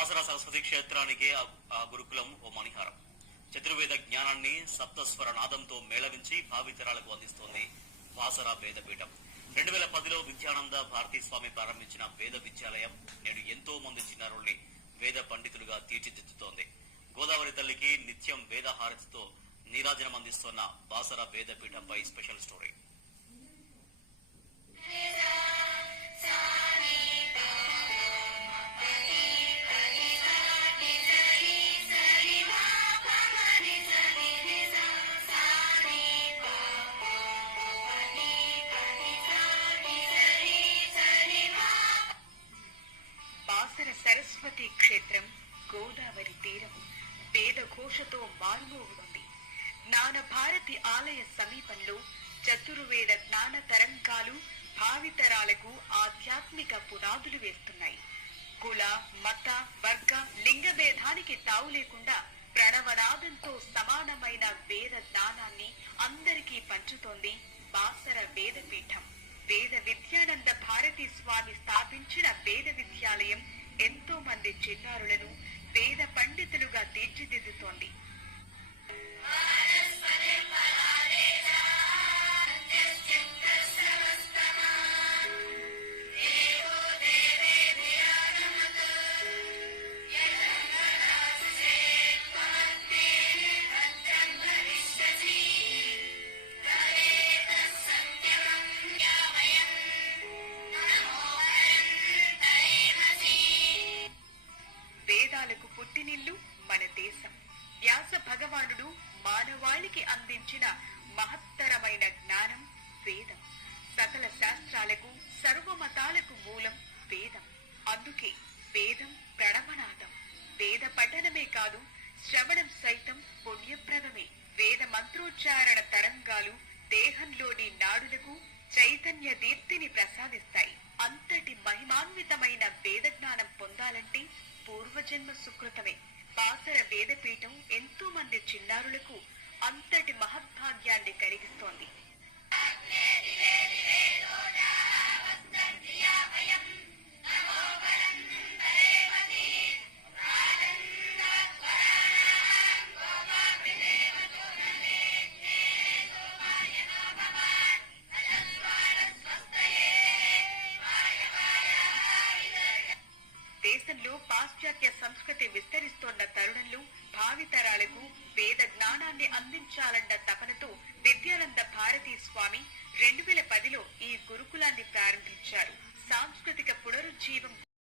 బాసర సరస్వతి క్షేత్రానికి ఆ గురుకులం ఓ మణిహారం. చతుర్వేద జ్ఞానాన్ని సప్తస్వర నాదంతో మేళవించి భావితరాలకు అందిస్తోంది బాసర వేదపీఠం. 2010లో విద్యానంద భారతీ స్వామి ప్రారంభించిన వేద విద్యాలయం నేడు ఎంతో మంది చిన్నారుల్ని వేద పండితులుగా తీర్చిదిద్దుతోంది. గోదావరి తల్లికి నిత్యం వేదహారతితో నీరాజనం అందిస్తోన్న బాసర వేదపీఠంపై స్పెషల్ స్టోరీ. బాసర సరస్వతి క్షేత్రం గోదావరి తీరం వేదఘోషతో మారుమోగుతుంది. జ్ఞాన భారతి ఆలయ సమీపంలో చతుర్వేద జ్ఞాన తరంగాలు భావితరాలకు ఆధ్యాత్మిక పునాదులు వేస్తున్నాయి. కుల, మత, వర్గ, లింగ భేదానికి తావు లేకుండా ప్రణవనాదంతో సమానమైన వేద జ్ఞానాన్ని అందరికీ పంచుతోంది బాసర వేదపీఠం. వేద విద్యానంద భారతీ స్వామి స్థాపించిన వేద విద్యాలయం ఎంతో మంది చిన్నారులను వేద పండితులుగా తీర్చిదిద్దుతోంది. వేదాలకు పుట్టినిల్లు మన దేశం. వ్యాస భగవానుడు మానవాళికి అందించిన మహత్తరమైన జ్ఞానం వేదం. సకల శాస్త్రాలకు, సర్వమతాలకు మూలం వేదం. అందుకే వేదం ప్రణవనాదం. వేద పఠనమే కాదు, శ్రవణం సైతం పుణ్యప్రదమే. వేద మంత్రోచ్చారణ తరంగాలు దేహంలోని నాడులకు చైతన్య దీప్తిని ప్రసాదిస్తాయి. అంతటి మహిమాన్వితమైన వేద జ్ఞానం పొందాలంటే పూర్వజన్మ సుకృతమే. బాసర వేదపీఠం ఎంతో మంది చిన్నారులకు అంతటి మహద్భాగ్యాన్ని కలిగిస్తోంది. దేశంలో పాశ్చాత్య సంస్కృతి విస్తరిస్తోన్న తరుణంలో భావితరాలకు వేద జ్ఞానాన్ని అందించాలన్న తపనతో విద్యానంద భారతీ స్వామి 2010లో ఈ గురుకులాన్ని ప్రారంభించారు. సాంస్కృతిక పునరుజ్జీవం